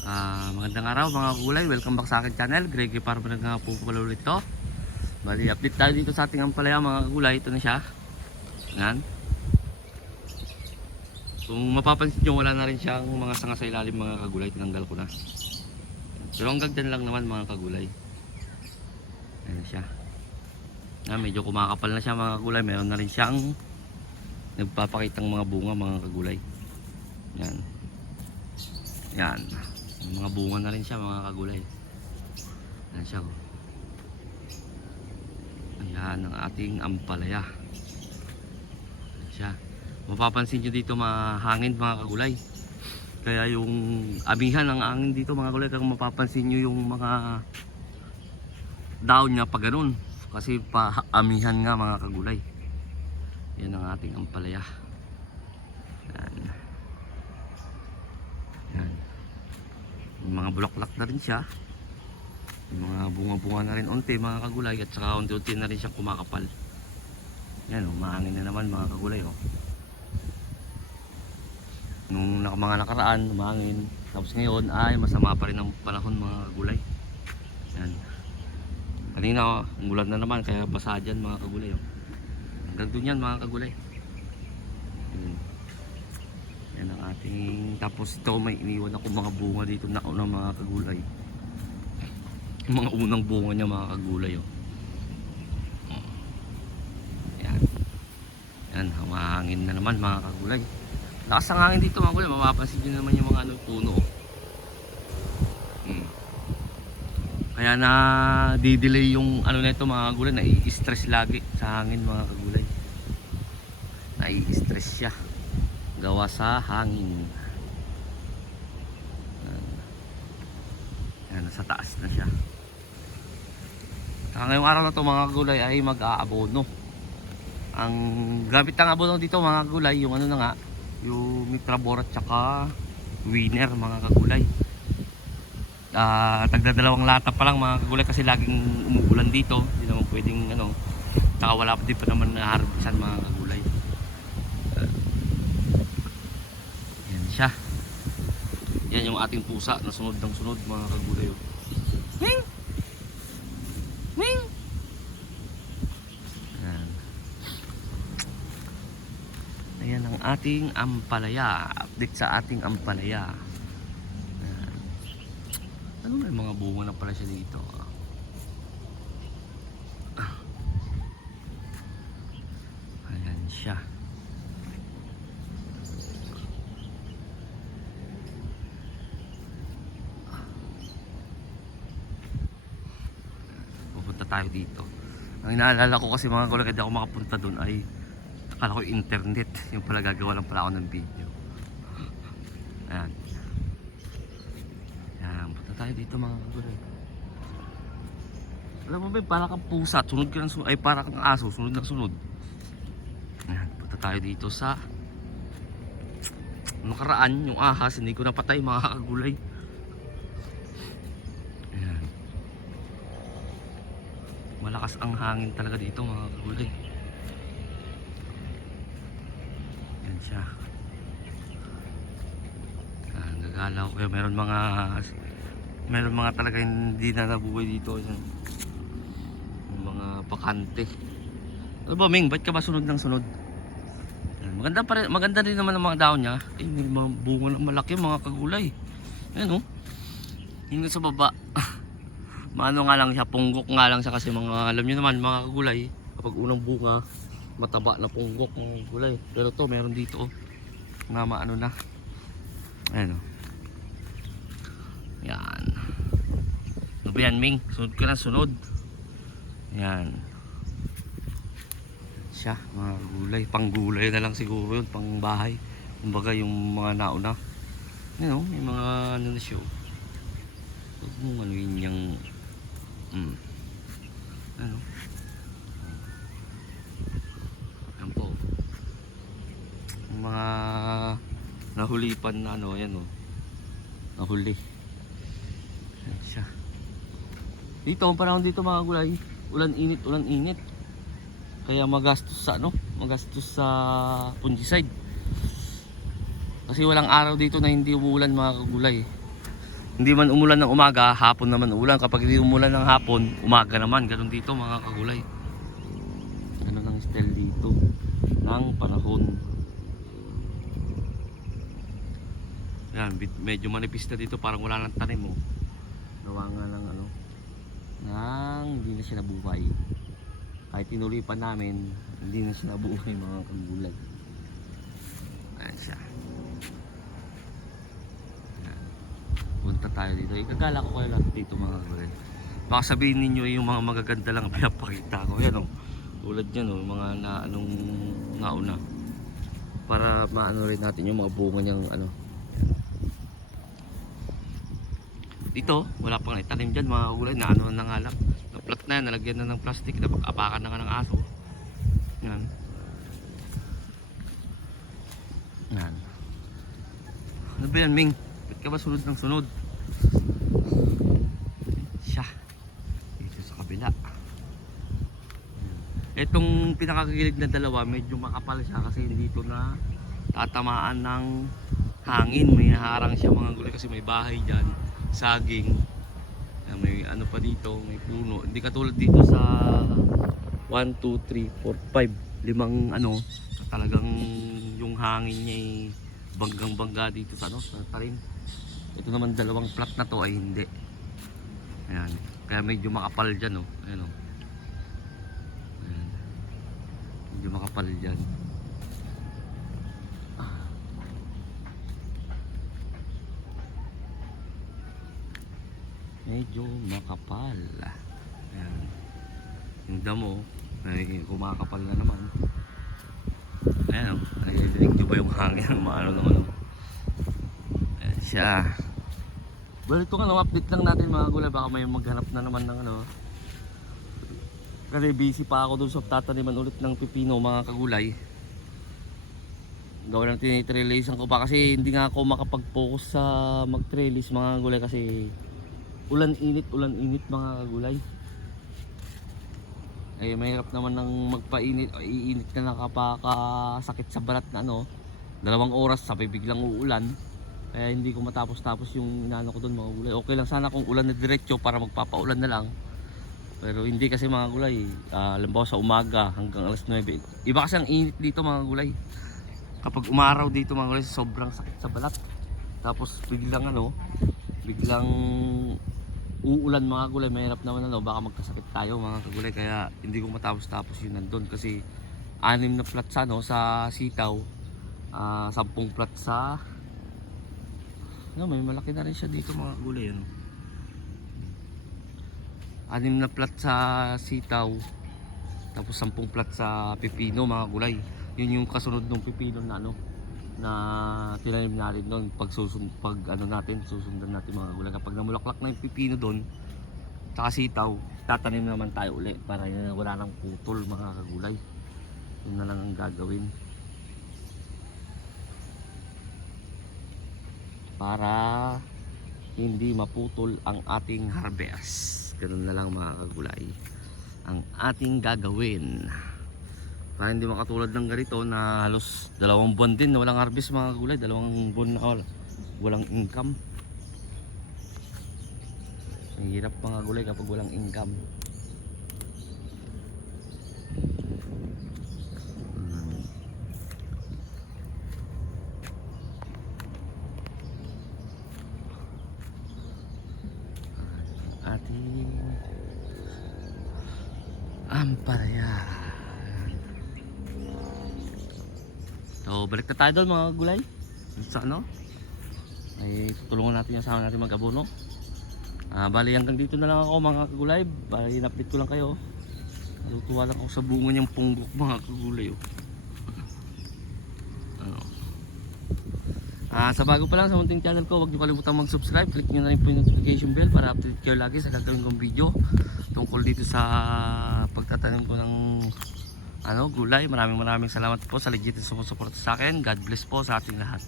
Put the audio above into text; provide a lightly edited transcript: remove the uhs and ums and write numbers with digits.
Magandang araw mga gulay, welcome back sa akin channel, Greggy Farmer nga po pala ulit to. Bali, update tayo dito sa ating ampalaya mga gulay. Ito na siya. Yan. Kung mapapansin nyo, wala na rin siyang mga sanga sa ilalim mga kagulay. Tinanggal ko na. Pero hanggang dyan lang naman mga kagulay. Ayan siya. Medyo kumakapal na siya mga kagulay. Mayroon na rin siyang nagpapakitang mga bunga mga kagulay. Yan. Yan. Mga bunga na rin siya mga kagulay. Yan siya. Ayan ang ating ampalaya. Yan siya. Mapapansin nyo dito mahangin mga kagulay. Kaya yung amihan ng angin dito mga kagulay, kung mapapansin nyo yung mga daon niya pa ganun. Kasi paamihan nga mga kagulay. Yan ang ating ampalaya. Yan. Yan. Yung mga bulaklak na rin siya. Yung mga bunga-bunga na rin unti mga kagulay. At saka unti-unti na rin siya kumakapal. Yan o, mahangin na naman mga kagulay o. Nung mga nakaraan, mahangin. Tapos ngayon ay masama pa rin ang panahon mga kagulay. Yan. Kanina o, umulan na naman kaya basa dyan mga kagulay o. Hanggang dun yan mga kagulay. Yan. Yan ang ating, tapos ito may iniwan ako mga bunga dito na unang mga kagulay. Yung mga unang bunga niya mga kagulay oh. Yan. Yan, humahangin na naman mga kagulay. Lakas ang hangin dito mga kagulay, mapapansin nyo naman yung mga puno oh. Kaya na di-delay yung na ito mga kagulay, nai-stress lagi sa hangin mga kagulay. Nai-stress siya gawa sa hangin. Yan, nasa taas na siya. Ngayong araw na to mga kagulay ay mag-aabono. Ang gamit ng abono dito mga kagulay, yung na nga, yung Micrabor at saka Winner mga kagulay. Tagdadalawang lata pa lang mga kagulay kasi laging umuulan dito. Hindi naman pwedeng saka wala pa din pa naman na harbisan mga kagulay. Yan siya. Yan yung ating pusa na sunod ng sunod mga kagulay oh. Wing! Wing! Yan. Ayan ang ating ampalaya. Update sa ating ampalaya. Yan. Ano, may mga bunga na pala siya dito. Ayan siya. Tayo dito. Ang inaalala ko kasi mga kagulay, hindi ako makapunta doon ay akala ko internet. Yung pala gagawa lang pala ako ng video. Ayan. Ayan, punta tayo dito mga kagulay. Alam mo ba, para kang pusa, sunod ka ng sunod, ay para kang aso, sunod ng sunod. Ayan, punta tayo dito sa nakaraan, yung ahas, hindi ko napatay mga kagulay. Malakas ang hangin talaga dito mga kagulay. Yan siya. Gagalaw kaya meron mga talaga hindi na nabuhay dito. Yung mga bakante. Ano ba Ming? Ba't ka ba sunod ng sunod? Yan. Maganda rin naman ang mga daon niya. Ay, may mga bunga na malaki mga kagulay. Ayan oh. Yung sa baba. Maano nga lang siya, punggok nga lang siya kasi mga, alam nyo naman mga kagulay, kapag unang bunga, mataba na punggok ng gulay. Pero to meron dito na maano na. Ayan o. Yan. Ano ba yan Ming? Sunod ka na, sunod. Yan. Siya, mga gulay. Pang gulay na lang siguro yun, pang bahay. Kumbaga yung mga nauna. Ayan o, may mga ano na siya. Huwag mong ano yun yung ano? Ayan po. Mga nahulipan na ano, ayan o. Nahuli. Ayan siya. Dito, ang panahon dito mga gulay, ulan init. Kaya magastos sa magastos sa fungicide. Kasi walang araw dito na hindi umuulan mga kagulay. hindi man umulan ng umaga, hapon naman ulan. Kapag hindi umulan ng hapon, umaga naman. Ganun dito mga kagulay. Ganun ang style dito ng panahon. Yan, medyo manipis na dito, parang wala nang tanim mo. Gawa nga ng ano, nang hindi na siya nabuhay. Kahit tinuloy pa namin, hindi na siya nabuhay mga kagulay. Ayan siya. Ayan. Punta tayo dito. Ikagala ko kayo lahat dito mga kagulay. Baka sabihin ninyo yung mga magaganda lang pinapakita ko. Yan o. Tulad yan o. Mga na anong nauna. Para maano rin natin yung mga bunga niyang ano. Dito, wala pang itanim dyan mga kagulay. Na ano na nga lang. Na-plot na yan. Nalagyan na ng plastic. Napag-apakan na nga ng aso. Yan. Yan. Ano ba yan, Ming? Ba't ka ba sunod ng sunod? Siya. Dito sa kabila. Itong pinakagilid na dalawa, medyo makapal siya kasi dito na tatamaan ng hangin. May naharang siya mga gulay kasi may bahay dyan. Saging. May ano pa dito, may puno. Hindi katulad dito sa 1, 2, 3, 4, 5. Limang ano, talagang yung hangin niya ay banggang bangga dito sa ano, sa talim. Ito naman dalawang plat na to ay hindi. Ayan. Kaya medyo makapal dyan oh. Ayan oh. Ayan. Medyo makapal dyan. Medyo makapal. Ayan. Yung damo ay kumakapal na naman. Ayan o. Nadidinig nyo ba yung hangin? Maano naman o. Ayan siya. Well, ito nga update lang natin mga gulay. Baka may maghanap na naman ng ano. Kasi busy pa ako dun sa tataniman ulit ng pipino mga kagulay. Gawa ng tinitrellisan ko pa kasi hindi nga ako makapag-focus sa mag-trellis mga gulay kasi ulan init mga kagulay. Ay mahirap naman ng magpainit, iinit na nakapakasakit sa balat na ano. 2 oras sabay biglang uulan. Kaya hindi ko matapos-tapos yung inaano ko doon mga gulay. Okay lang sana kung ulan na diretso para magpapaulan na lang. Pero hindi kasi mga gulay. Halimbawa sa umaga hanggang alas 9. Iba kasi ang init dito mga gulay. Kapag umaraw dito mga gulay, sobrang sakit sa balat. Tapos biglang ano, biglang uulan mga gulay, mahirap naman ano, baka magkasakit tayo mga kagulay. Kaya hindi ko matapos-tapos yun nandun kasi 6 na plat sa, no, sa sitaw, 10 plat sa ano, may malaki na rin siya dito mga kagulay ano. 6 na plat sa sitaw, tapos 10 plat sa pipino mga gulay. Yun yung kasunod ng pipino na ano, na tinanim natin doon. Pag ano natin, susundan natin mga gulay. Kapag namulaklak na yung pipino doon tsaka sitaw, tatanim naman tayo ulit para wala nang putol mga kagulay. Yun na lang ang gagawin para hindi maputol ang ating harvest. Ganun na lang mga kagulay ang ating gagawin para hindi makatulad ng ganito na halos 2 buwan din na walang harvest mga kagulay. 2 buwan na walang income. Ang hirap mga kagulay kapag walang income. Ating ampalaya. So balik na tayo doon mga gulay. Sa ano? Ay tutulungan natin yung asawa natin mag-abono. Bali hanggang dito na lang ako mga kagulay. Bali in-update ko lang kayo. Natutuwa lang ako sa bunga niyang punggok mga kagulay oh. Ano? Sa bago pa lang sa munting channel ko, huwag niyo kalimutang mag-subscribe. Click niyo na rin po yung notification bell para update kayo lagi sa gagawin kong video tungkol dito sa pagtatanim ko ng ano, gulay. Maraming salamat po sa legit na sumusuporta sa akin. God bless po sa ating lahat.